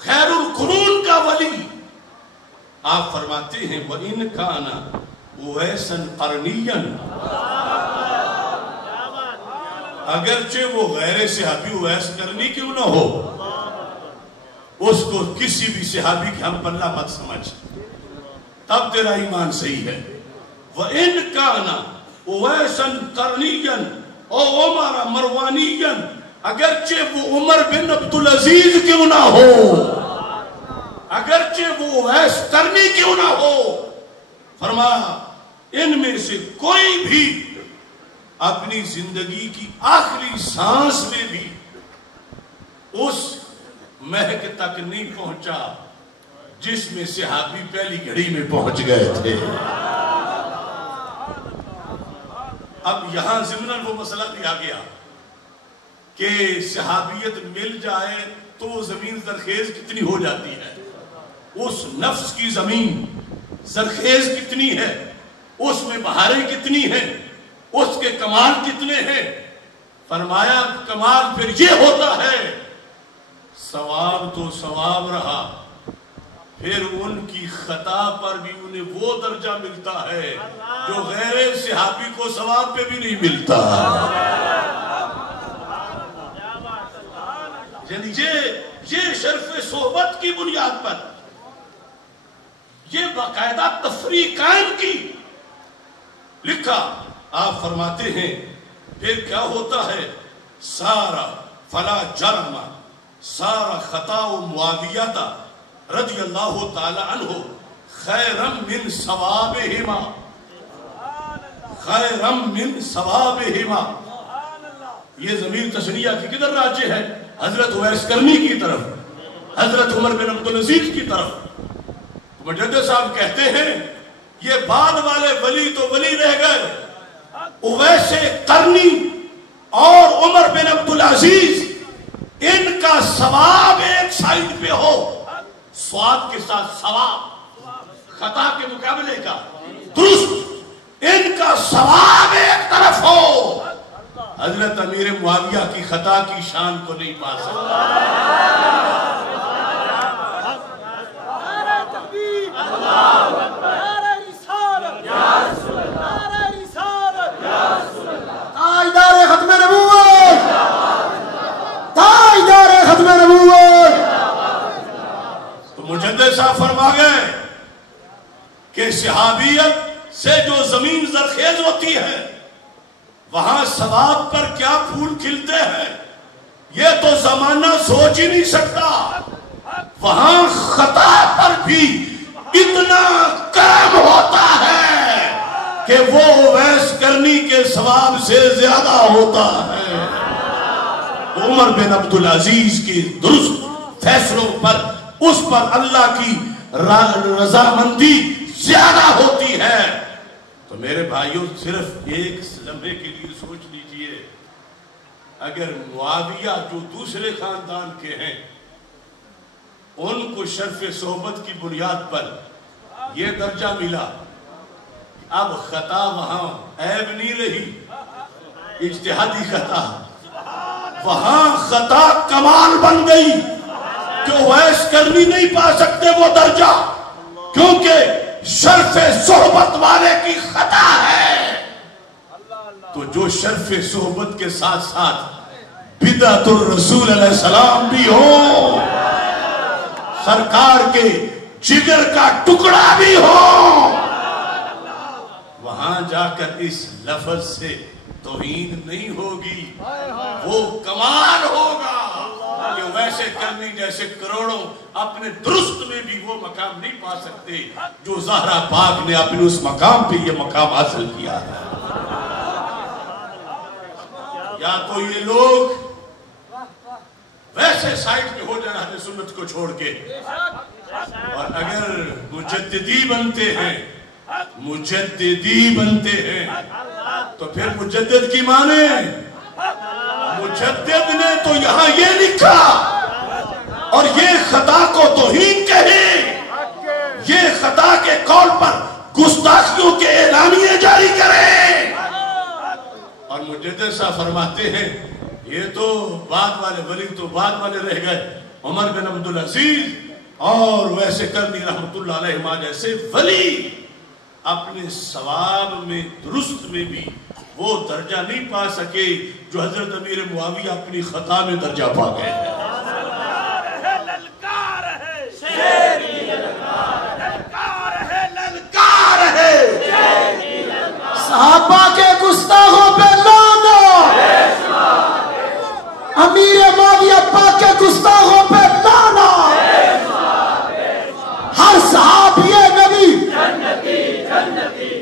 خیر القرون کا ولی۔ آپ فرماتے ہیں وَإِنْ كَانَ اُوَيْسًا قَرْنِيًّا، اگرچہ وہ غیر صحابی اویس قرنی کیوں نہ ہو، اس کو کسی بھی صحابی کی ہم پلہ مت سمجھ، تب تیرا ایمان صحیح ہے۔ وَإِنْ كَانَ اُوَيْسًا قَرْنِيًّا او عمر مروانیًا، اگرچہ وہ عمر بن عبدالعزیز کیوں نہ ہو، اگرچہ وہ اویس قرنی کیوں نہ ہو، فرمایا ان میں سے کوئی بھی اپنی زندگی کی آخری سانس میں بھی اس مہک تک نہیں پہنچا جس میں صحابی پہلی گھڑی میں پہنچ گئے تھے۔ اب یہاں ضمناً وہ مسئلہ بھی آ گیا کہ صحابیت مل جائے تو وہ زمین زرخیز کتنی ہو جاتی ہے، اس نفس کی زمین زرخیز کتنی ہے، اس میں بہاریں کتنی ہیں، اس کے کمال کتنے ہیں۔ فرمایا کمال پھر یہ ہوتا ہے، ثواب تو ثواب رہا، پھر ان کی خطا پر بھی انہیں وہ درجہ ملتا ہے جو غیر صحابی کو ثواب پہ بھی نہیں ملتا۔ یعنی یہ شرف صحبت کی بنیاد پر یہ باقاعدہ تفریق قائم کی۔ لکھا آپ فرماتے ہیں پھر کیا ہوتا ہے، سارا فلا جرم سارا خطا معاویہ رضی اللہ تعالی عنہ خیرم من ثوابہما، خیرم من ثوابہما۔ یہ ضمیر تثنیہ کی کدھر راجع ہے؟ حضرت اویس قرنی کی طرف، حضرت عمر بن عبدالعزیز کی طرف۔ مجدد صاحب کہتے ہیں یہ بعد والے ولی تو ولی رہ گئے، اویس قرنی اور عمر بن عبدالعزیز ان کا ثواب ایک سائڈ پہ ہو، سواد کے ساتھ ثواب خطا کے مقابلے کا درست، ان کا ثواب ایک طرف ہو، حضرت امیر معاویہ کی خطا کی شان کو نہیں پا سکتا۔ تاجدار ختم نبوت، تاجدار ختم نبوت، مجدد صاحب فرما گئے کہ صحابیت سے جو زمین زرخیز ہوتی ہے وہاں ثواب پر کیا پھول کھلتے ہیں یہ تو زمانہ سوچ ہی نہیں سکتا. وہاں خطا پر بھی اتنا کام ہوتا ہے کہ وہ اویس کرنی کے ثواب سے زیادہ ہوتا ہے. عمر بن عبدالعزیز کی درست فیصلوں پر اس پر اللہ کی رضامندی زیادہ ہوتی ہے. تو میرے بھائیوں صرف ایک لمحے کے لیے سوچ لیجئے اگر معاویہ جو دوسرے خاندان کے ہیں ان کو شرف صحبت کی بنیاد پر یہ درجہ ملا اب خطا وہاں عیب نہیں رہی اجتہادی خطا وہاں خطا کمال بن گئی کہ اویس کرنی نہیں پا سکتے وہ درجہ کیونکہ شرف صحبت والے کی خطا ہے. تو جو شرف صحبت کے ساتھ ساتھ بدعت الرسول علیہ السلام بھی ہو سرکار کے جگر کا ٹکڑا بھی ہو وہاں جا کر اس لفظ سے توہین نہیں ہوگی وہ کمال ہوگا کہ ویسے کرنی جیسے کروڑوں اپنے درست میں بھی وہ مقام نہیں پا سکتے جو زہرا پاک نے اپنے اس مقام پہ یہ مقام حاصل کیا ہے. یا تو یہ لوگ ویسے سائٹ پہ ہو جائیں اہل سنت کو چھوڑ کے اور اگر مجددی بنتے ہیں تو پھر مجدد کی مانے مجدد نے تو یہاں یہ لکھا اور یہ خطا کو توہین کہے یہ خطا کے قول پر گستاخیوں کے اعلامیے جاری کرے اور مجدد صاحب فرماتے ہیں یہ تو بعد والے ولی تو بعد والے رہ گئے عمر بن عبدالعزیز اور ویسے کرنی رحمت اللہ علیہ ما جیسے ولی اپنے ثواب میں درست میں بھی وہ درجہ نہیں پا سکے جو حضرت امیر معاویہ اپنی خطا میں درجہ پا گئے ہیں. صحابہ کے گستاخوں پہ لعنت امیر معاویہ پاک کے گستاخوں پہ لعنت ہر صحابی نبی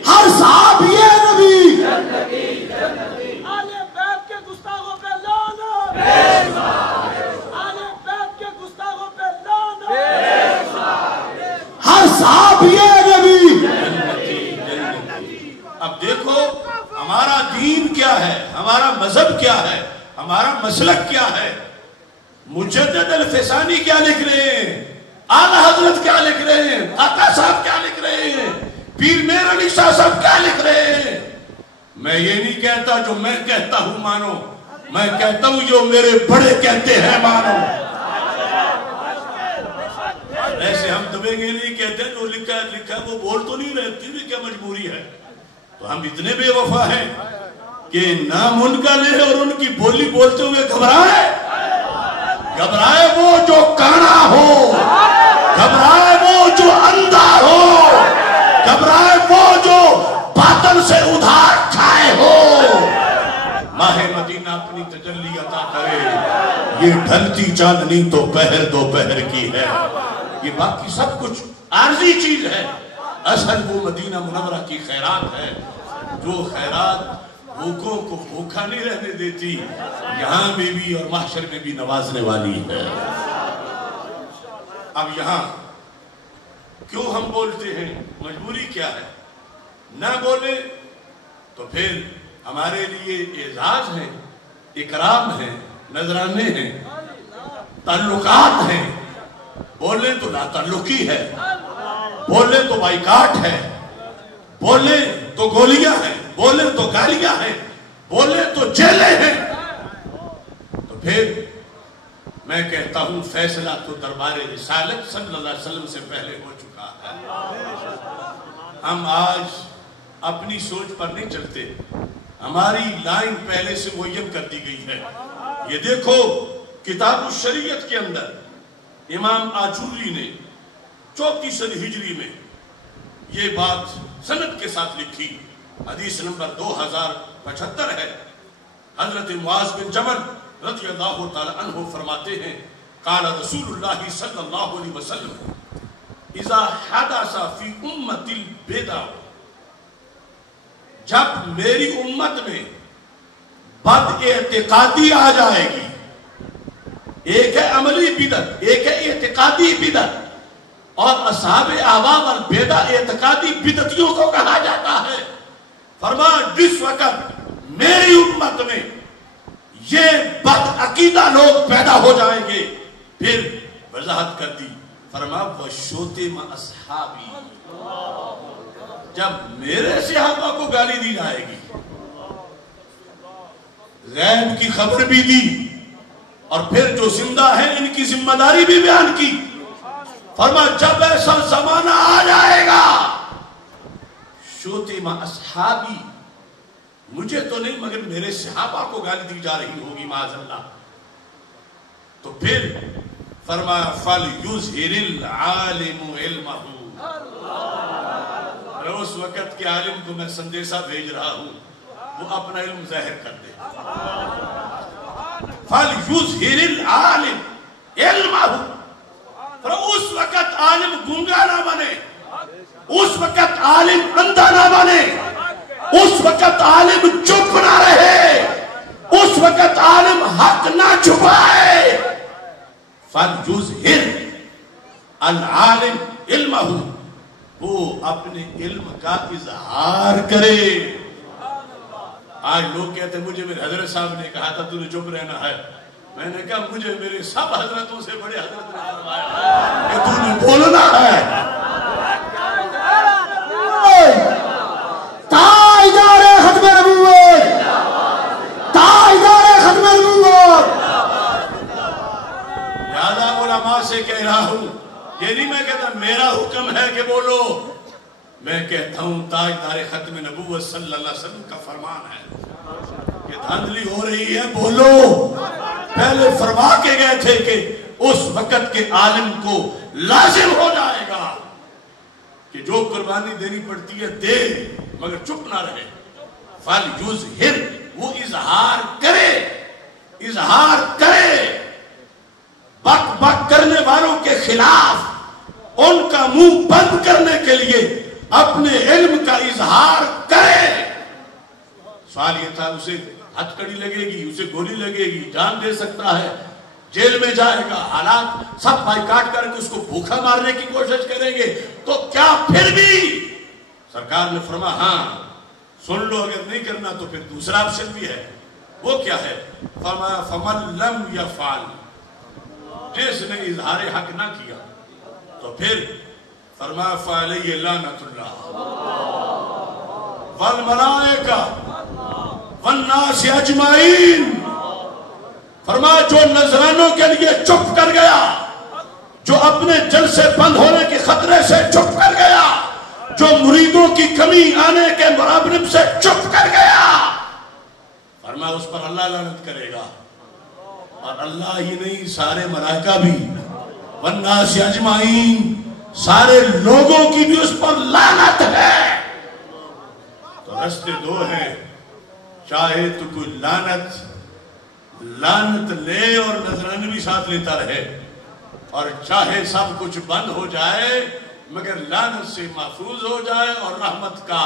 ہر صحابی نبی آل بیت کے گستاخوں پہ لعنت آل بیت کے گستاخوں پہ لعنت ہر صحابی نبی. اب دیکھو ہمارا دین کیا ہے ہمارا مذہب کیا ہے ہمارا مسلک کیا ہے. مجدد الفسانی کیا لکھ رہے ہیں اعلی حضرت کیا لکھ رہے ہیں آقا صاحب کیا لکھ رہے ہیں پیر میر علی شاہ صاحب کیا لکھ رہے ہیں. میں یہ نہیں کہتا جو میں کہتا ہوں مانو میں کہتا ہوں جو میرے بڑے کہتے ہیں مانو. ایسے ہم دبے گے نہیں کہتے جو لکھا ہے وہ بول تو نہیں رہتی بھی کیا مجبوری ہے. تو ہم اتنے بے وفا ہیں کہ نام ان کا لے اور ان کی بولی بولتے ہوئے گھبرائے وہ جو کانا ہو گھبرائے وہ جو اندھا ہو گھبرائے وہ جو باطن سے ادھار کھائے ہو. ماہ مدینہ اپنی تجلی عطا کرے یہ ڈھلتی چاندنی تو پہر دوپہر کی ہے. یہ باقی سب کچھ عارضی چیز ہے اصل وہ مدینہ منورہ کی خیرات ہے جو خیرات بھوکوں کو بھوکا نہیں رہنے دیتی یہاں میں بھی اور محشر میں بھی نوازنے والی ہے. اب یہاں کیوں ہم بولتے ہیں مجبوری کیا ہے نہ بولے تو پھر ہمارے لیے اعزاز ہے اکرام ہے نذرانے ہیں تعلقات ہیں. بولے تو لا تعلقی ہے بولے تو بائیکاٹ ہے بولے تو گولیاں ہیں بولے تو گالیاں ہیں بولے تو جیلیں ہیں. تو پھر میں کہتا ہوں فیصلہ تو دربار رسالت صلی اللہ علیہ وسلم سے پہلے ہو چکا ہے. ہم آج اپنی سوچ پر نہیں چلتے ہماری لائن پہلے سے معین کر دی گئی ہے. یہ دیکھو کتاب الشریعت کے اندر امام آجوری نے 34 صدی ہجری میں یہ بات سند کے ساتھ لکھی، حدیث نمبر 2075 ہے۔ حضرت معاذ بن جبل رضی اللہ تعالی عنہ فرماتے ہیں قال رسول اللہ صلی اللہ علیہ وسلم اذا حدث فی امت البدع، جب میری امت میں بد اعتقادی آ جائے گی، ایک ہے عملی بدعت، ایک ہے اعتقادی بدعت، اور اصحاب اہواء والبدع اعتقادی بدعتیوں کو کہا جاتا ہے۔ فرمایا جس وقت میری امت میں یہ بد عقیدہ لوگ پیدا ہو جائیں گے، پھر وضاحت کر دی، فرمایا وَشُتِمَ أَصْحَابِي، جب میرے صحابہ کو گالی دی جائے گی، غیب کی خبر بھی دی، اور پھر جو زندہ ہیں ان کی ذمہ داری بھی بیان کی۔ فرمایا جب ایسا زمانہ آ جائے گا، شُتِمَ أَصْحَابِي، مجھے تو نہیں مگر میرے صحابہ کو گالی دی جا رہی ہوگی معاذ اللہ، تو پھر فرمایا فَلْيُظْهِرِ الْعَالِمُ عِلْمَهُ، اس وقت کے عالم کو میں سندیسہ بھیج رہا ہوں، وہ اپنا علم ظاہر کر دے۔ فَلْيُظْهِرِ الْعَالِمُ عِلْمَهُ، اس وقت عالم گونگا نہ بنے، اس وقت عالم اندھا نہ بنے، اس وقت عالم چپ نہ رہے، اس وقت عالم حق نہ چھپائے۔ فَلْيُظْهِرِ الْعَالِمُ عِلْمَهُ، وہ اپنے علم کا اظہار کرے۔ آج لوگ کہتے ہیں مجھے میرے حضرت صاحب نے کہا تھا تو نے چپ رہنا ہے، میں نے کہا مجھے میرے سب حضرتوں سے بڑے حضرت نے فرمایا کہ تو نے بولنا ہے۔ تاجدار ختم نبوت، تاجدار ختم نبوت۔ لہذا علماء سے کہہ رہا ہوں، یہ نہیں میں کہتا میرا حکم ہے کہ بولو، میں کہتا ہوں تاجدار ختم نبوت صلی اللہ علیہ وسلم کا فرمان ہے کہ دھاندلی ہو رہی ہے بولو۔ پہلے فرما کے گئے تھے کہ اس وقت کے عالم کو لازم ہو جائے گا کہ جو قربانی دینی پڑتی ہے دے، مگر چپ نہ رہے۔ فَلْيُظْهِرْ، وہ اظہار کرے، اظہار کرے، بک بک کرنے والوں کے خلاف ان کا منہ بند کرنے کے لیے اپنے علم کا اظہار کرے۔ سوال یہ تھا اسے ہتھ کڑی لگے گی، اسے گولی لگے گی، جان دے سکتا ہے، جیل میں جائے گا، حالات سب بائیکاٹ کر کے اس کو بھوکا مارنے کی کوشش کریں گے، تو کیا پھر بھی سرکار نے فرمایا ہاں سن لو، اگر نہیں کرنا تو پھر دوسرا آپشن بھی ہے۔ وہ کیا ہے؟ فرمایا فَمَن لَمْ يَفْعَلْ، جس نے اظہار حق نہ کیا تو پھر فرمایا فَعَلَيْهِ لَعْنَةُ اللَّهِ وَالْمَلَائِكَةِ وَالنَّاسِ أَجْمَعِينَ، فرمایا جو نذرانوں کے لیے چپ کر گیا، جو اپنے جلسے بند ہونے کے خطرے سے چپ کر گیا، جو مریدوں کی کمی آنے کے مرابرب سے چپ کر گیا، فرمایا اس پر اللہ لعنت کرے گا، اور اللہ ہی نہیں سارے ملائکہ بھی، والناس اجمعین، سارے لوگوں کی بھی اس پر لعنت ہے۔ تو رستے دو ہیں، چاہے تو کوئی لعنت لے اور نذرانے بھی ساتھ لیتا رہے، اور چاہے سب کچھ بند ہو جائے مگر لعنت سے محفوظ ہو جائے اور رحمت کا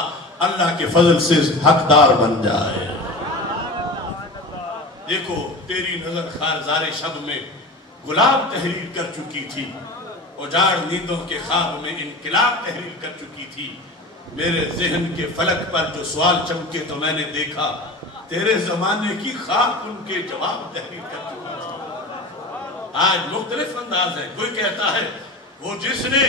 اللہ کے فضل سے حقدار بن جائے۔ دیکھو تیری نظر خارزار شب میں گلاب تحریر کر چکی تھی، اجاڑ نیندوں کے خواب میں انقلاب تحریر کر چکی تھی، میرے ذہن کے فلک پر جو سوال چمکے تو میں نے دیکھا تیرے زمانے کی خاک ان کے جواب تحریر کر چکی تھی۔ آج مختلف انداز ہے، کوئی کہتا ہے وہ جس نے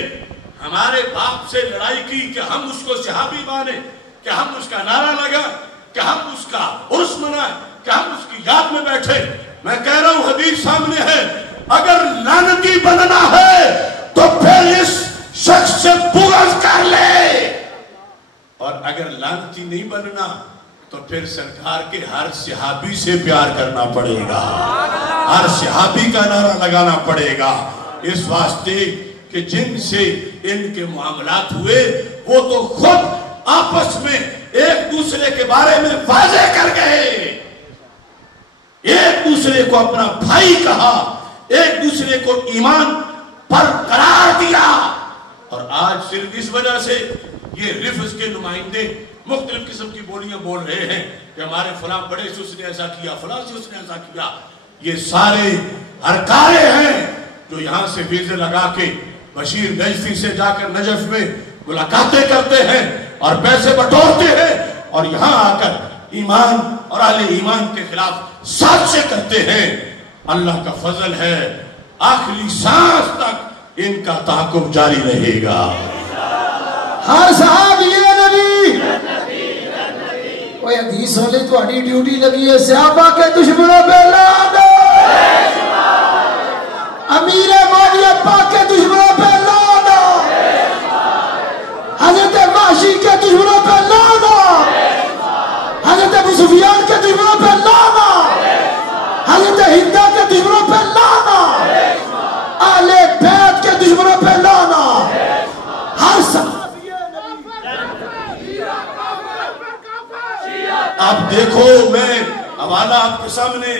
ہمارے باپ سے لڑائی کی کہ ہم اس کو صحابی مانے، کہ ہم اس کا نعرہ لگا، کہ ہم اس کا عرس منائے، کہ ہم اس کی یاد میں بیٹھے، میں کہہ رہا ہوں حدیث سامنے ہے، اگر لعنتی بننا ہے تو پھر اس شخص سے بغض کر لے، اور اگر لعنتی نہیں بننا تو پھر سرکار کے ہر صحابی سے پیار کرنا پڑے گا، ہر صحابی کا نعرہ لگانا پڑے گا۔ اس واسطے کہ جن سے ان کے معاملات ہوئے وہ تو خود آپس میں ایک دوسرے کے بارے میں واضح کر گئے، ایک دوسرے کو اپنا بھائی کہا، ایک دوسرے کو ایمان پر قرار دیا. اور آج صرف اس وجہ سے یہ رفض کے نمائندے مختلف قسم کی بولیاں بول رہے ہیں کہ ہمارے فلاں بڑے سے اس نے ایسا کیا، فلاں سے اس نے ایسا کیا. یہ سارے ہرکارے ہیں جو یہاں سے ویزے لگا کے بشیر نجفی سے جا کر نجف میں ملاقاتیں کرتے ہیں اور پیسے بٹورتے ہیں اور یہاں آ کر ایمان اور اہل ایمان کے خلاف سازشیں کرتے ہیں. اللہ کا فضل ہے آخری سانس تک ان کا تعاقب جاری رہے گا. ہر صحابی نبی کوئی حدیث والے تہاڈی ڈیوٹی لگی ہے صحابہ کے دشمنوں پہ لعنت، امیر معاویہ پاک کے دشمنوں پہ لعنت، حضرت وحشی کے دشمنوں پہ لعنت، حضرت ابو سفیان کے دشمنوں پہ لعنت، حضرت ہندا کے دشمنوں پہ لعنت، اہل بیت کے دشمنوں پہ لعنت. ہر صحابی اب دیکھو میں حوالہ آپ کے سامنے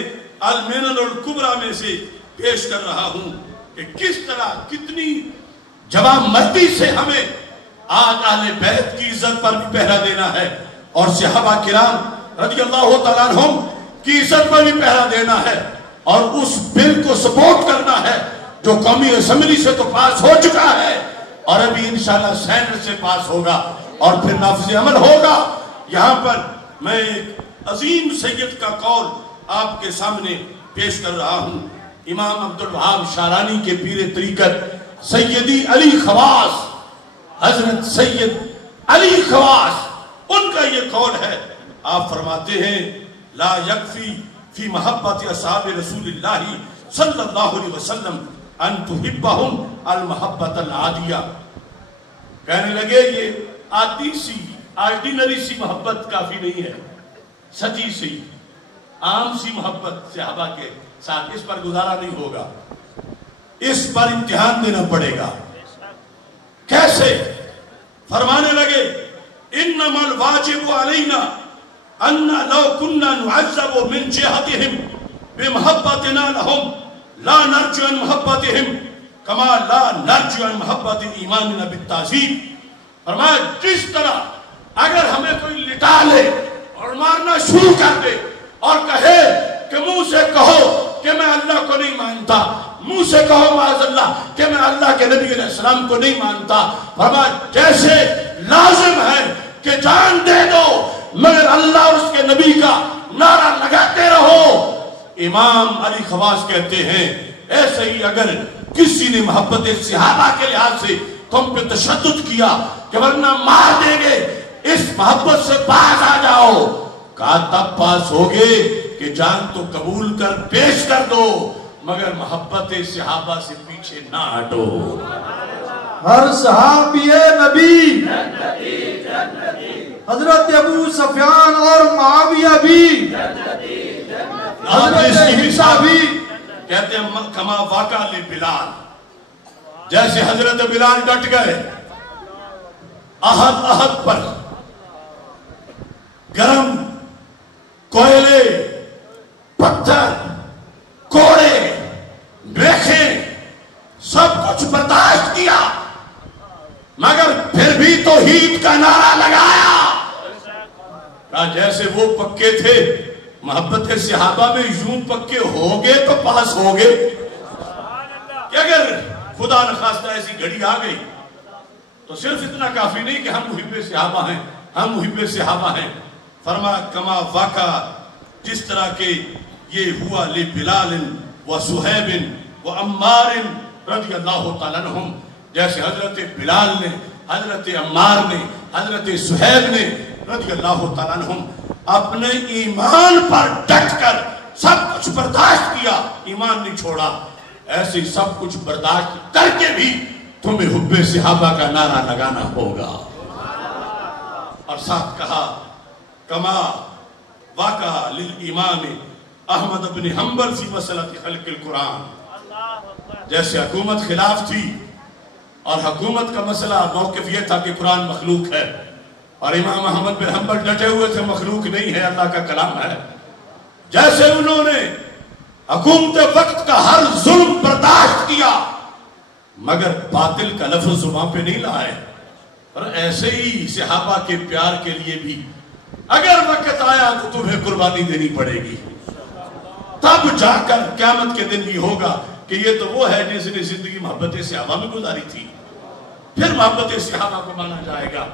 المنن الکبریٰ میں سے پیش کر رہا ہوں کہ کس طرح کتنی جوان مردی سے ہمیں آج اہل بیت کی عزت پر بھی پہرا دینا ہے اور صحابہ کرام رضی اللہ تعالیٰ عنہم کی عزت پر بھی پہرا دینا ہے اور اس بل کو سپورٹ کرنا ہے جو قومی اسمبلی سے تو پاس ہو چکا ہے اور ابھی انشاءاللہ سینٹ سے پاس ہوگا اور پھر نافذ عمل ہوگا. یہاں پر میں ایک عظیم سید کا قول آپ کے سامنے پیش کر رہا ہوں. امام عبدالوہاب شارانی کے پیر طریقت سیدی علی خواص، حضرت سید علی خواص، ان کا یہ قول ہے. آپ فرماتے ہیں لا یکفی فی محبت اصحاب رسول اللہ صلی اللہ علیہ وسلم ان تحبہم المحبت العادیہ. کہنے لگے یہ عادی سی آرڈینری سی محبت کافی نہیں ہے، سچی سی عام سی محبت صحابہ کے ساتھ اس پر گزارا نہیں ہوگا، اس پر امتحان دینا پڑے گا. کیسے؟ فرمانے لگے انما الواجب علینا ان لو كنا نعذب من جهتهم بمحبتنا لهم لا نرجو عن محبتهم كما لا نرجو عن محبت ایماننا بالتعذیب. فرمایا جس طرح اگر ہمیں کوئی لٹا لے اور مارنا شروع کر دے اور کہے کہ منہ سے کہو کہ میں اللہ کو نہیں مانتا، منہ سے کہو معاذ اللہ کہ میں اللہ کے نبی علیہ السلام کو نہیں مانتا، فرمایا جیسے لازم ہے کہ جان دے دو مگر اللہ اور اس کے نبی کا نعرہ لگاتے رہو. امام علی خواص کہتے ہیں ایسے ہی اگر کسی نے محبت صحابہ کے لحاظ سے تم پہ تشدد کیا کہ ورنہ مار دیں گے، اس محبت سے باز آ جاؤ. کہا تب پاس ہوگے کہ جان تو قبول کر پیش کر دو مگر محبت صحابہ سے پیچھے نہ ہٹو. ہر صحابی نبی حضرت ابو سفیان اور معاویہ بھی، حضرت ہندا بھی. کہتے ہیں کما واقع بلال، جیسے حضرت بلال ڈٹ گئے احد پر، گرم کوئلے، پتھر، کوڑے، ریخیں سب کچھ برداشت کیا مگر پھر بھی توحید کا نعرہ لگایا. کہا جیسے وہ پکے تھے محبت صحابہ میں یوں پکے ہوگے تو پاس ہوگے کہ اگر خدا نخواستہ ایسی گھڑی آ گئی تو صرف اتنا کافی نہیں کہ ہم محب صحابہ ہیں، ہم محب صحابہ ہیں. فرمایا کما واقع جس طرح کہ یہ ہوا لبلال و صہیب و عمار رضی اللہ تعالیٰ عنہم، جیسے حضرت بلال نے، حضرت عمار نے، حضرت صہیب نے رضی اللہ تعالیٰ عنہم اپنے ایمان پر ڈٹ کر سب کچھ برداشت کیا، ایمان نہیں چھوڑا. ایسے سب کچھ برداشت کر کے بھی تمہیں حب صحابہ کا نعرہ لگانا ہوگا. اور ساتھ کہا کما واقع للامام احمد بن حنبل فی مسئلہ خلق القرآن، جیسے حکومت خلاف تھی اور حکومت کا مسئلہ موقف یہ تھا کہ قرآن مخلوق ہے، اور امام احمد بن حنبل ڈٹے ہوئے تھے مخلوق نہیں ہے، اللہ کا کلام ہے۔ جیسے انہوں نے حکومت وقت کا ہر ظلم برداشت کیا مگر باطل کا لفظ زبان پہ نہیں لائے، اور ایسے ہی صحابہ کے پیار کے لیے بھی اگر وقت آیا تو تمہیں قربانی دینی پڑے گی، تب جا کر قیامت کے دن بھی ہوگا کہ یہ تو وہ ہے جس نے زندگی محبت صحابہ میں گزاری تھی، پھر محبت صحابہ کو مانا جائے گا۔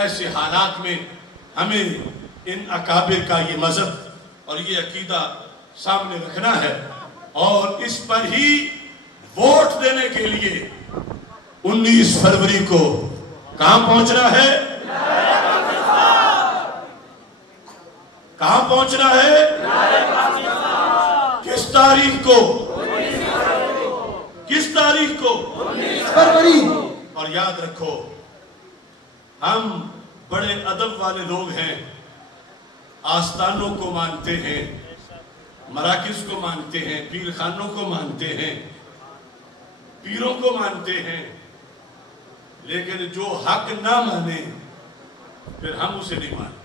ایسے حالات میں ہمیں ان اکابر کا یہ مذہب اور یہ عقیدہ سامنے رکھنا ہے، اور اس پر ہی ووٹ دینے کے لیے 19 فروری کو کہاں پہنچنا ہے؟ کہاں پہنچنا ہے؟ کس تاریخ کو؟ کس تاریخ کو؟ 19 فروری۔ اور یاد رکھو ہم بڑے ادب والے لوگ ہیں، آستانوں کو مانتے ہیں، مراکز کو مانتے ہیں، پیر خانوں کو مانتے ہیں، پیروں کو مانتے ہیں، لیکن جو حق نہ مانے پھر ہم اسے نہیں مانتے۔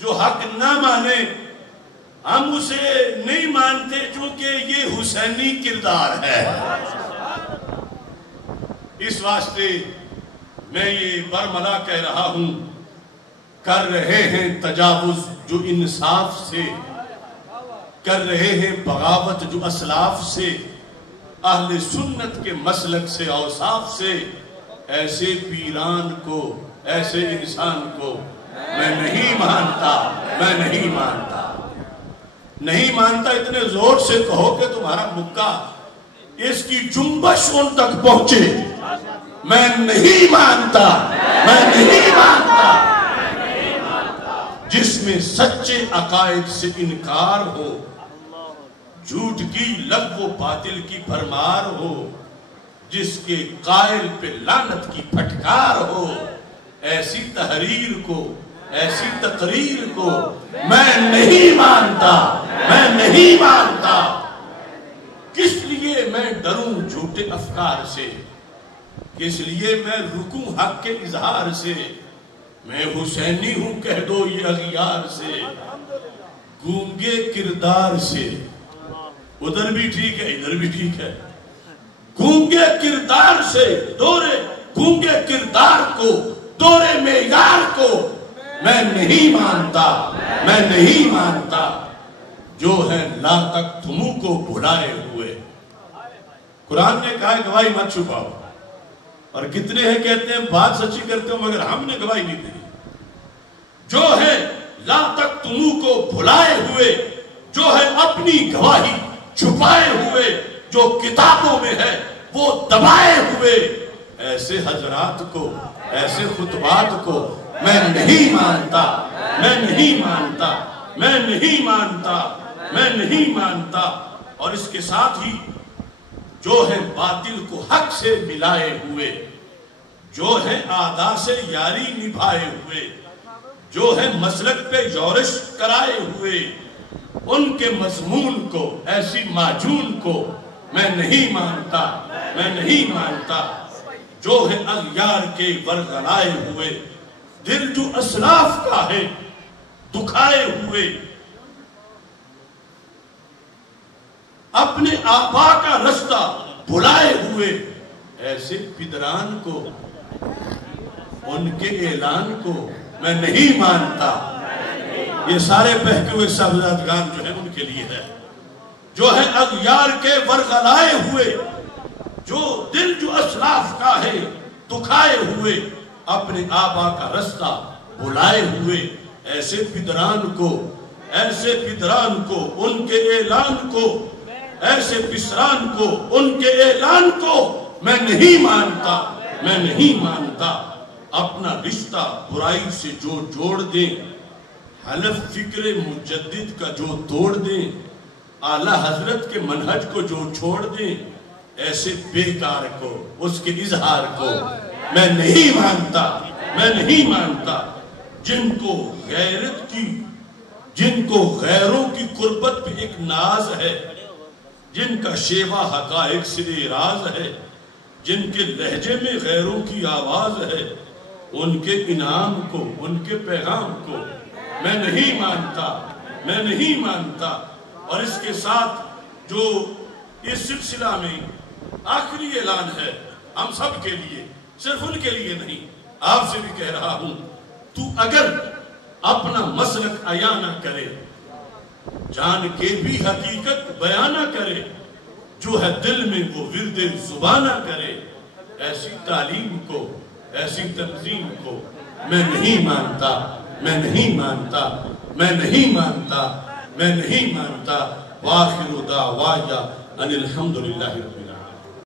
جو حق نہ مانے ہم اسے نہیں مانتے، چونکہ یہ حسینی کردار ہے۔ اس واسطے میں یہ برملا کہہ رہا ہوں، کر رہے ہیں تجاوز جو انصاف سے، کر رہے ہیں بغاوت جو اسلاف سے، اہل سنت کے مسلک سے اوصاف سے، ایسے پیران کو، ایسے انسان کو میں نہیں مانتا، میں نہیں مانتا، نہیں مانتا۔ اتنے زور سے کہو کہ تمہارا مکہ اس کی جنبش ان تک پہنچے، میں نہیں مانتا، میں نہیں مانتا۔ جس میں سچے عقائد سے انکار ہو، جھوٹ کی لغو و باطل کی بھرمار ہو، جس کے قائل پہ لعنت کی پھٹکار ہو، ایسی تحریر کو، ایسی تقریر کو میں نہیں مانتا، میں نہیں مانتا۔ کس لیے میں ڈروں جھوٹے افکار سے، کس لیے میں رکوں حق کے اظہار سے، میں حسینی ہوں کہہ دو یہ اغیار سے، گونگے کردار سے، ادھر بھی ٹھیک ہے ادھر بھی ٹھیک ہے، گونگے کردار سے، دورے گونگے کردار کو، دورے معیار کو میں نہیں مانتا، میں نہیں مانتا۔ جو ہے لا تک تمو کو بھلائے ہوئے، قرآن نے کہا ہے گواہی مت چھپاؤ، اور کتنے ہیں کہتے ہیں بات سچی کرتے ہو مگر ہم نے گواہی نہیں دی۔ جو ہے لا تک تمو کو بھلائے ہوئے، جو ہے اپنی گواہی چھپائے ہوئے، جو کتابوں میں ہے وہ دبائے ہوئے، ایسے حضرات کو، ایسے خطبات کو میں نہیں مانتا، میں نہیں مانتا، میں نہیں مانتا، میں نہیں مانتا۔ اور اس کے ساتھ ہی جو ہے باطل کو حق سے ملائے ہوئے، جو ہے اعداء سے یاری نبھائے ہوئے، جو ہے مسلک پہ یورش کرائے ہوئے، ان کے مضمون کو، ایسی معجون کو میں نہیں مانتا، میں نہیں مانتا۔ جو ہے اغیار کے ورغلائے ہوئے، دل جو اسلاف کا ہے دکھائے ہوئے، اپنے آبا کا رستہ بھلائے ہوئے، ایسے پدران کو، ان کے اعلان کو میں نہیں مانتا۔ یہ سارے بہکے ہوئے صاحبزادگان جو ہیں ان کے لیے ہے، جو ہے اغیار کے ورغلائے ہوئے، جو دل جو اسلاف کا ہے دکھائے ہوئے، اپنے آبا کا رستہ بھلائے ہوئے، ایسے پدران کو، ایسے پدران کو، ان کے اعلان کو، ایسے پسران کو، ان کے اعلان کو میں نہیں مانتا، میں نہیں مانتا۔ اپنا رشتہ برائی سے جو جوڑ دیں، حلف فکر مجدد کا جو توڑ دیں، اعلیٰ حضرت کے منہج کو جو چھوڑ دیں، ایسے بیکار کو، اس کے اظہار کو میں نہیں مانتا، میں نہیں مانتا۔ جن کو غیرت کی، جن کو غیروں کی قربت پہ ایک ناز ہے، جن کا شیوا حقائق سرے راز ہے، جن کے لہجے میں غیروں کی آواز ہے، ان کے انعام کو، ان کے پیغام کو میں نہیں مانتا، میں نہیں مانتا۔ اور اس کے ساتھ جو اس سلسلہ میں آخری اعلان ہے ہم سب کے لیے، صرف ان کے لیے نہیں، آپ سے بھی کہہ رہا ہوں، تو اگر اپنا مسلک عیاں نہ کرے، جان کے بھی حقیقت بیان نہ کرے، جو ہے دل میں وہ ورد زبان نہ کرے، ایسی تعلیم کو، ایسی تنظیم کو میں نہیں مانتا، میں نہیں مانتا، میں نہیں مانتا، میں نہیں مانتا۔ وآخر دعوایا ان الحمدللہ رب العالمین۔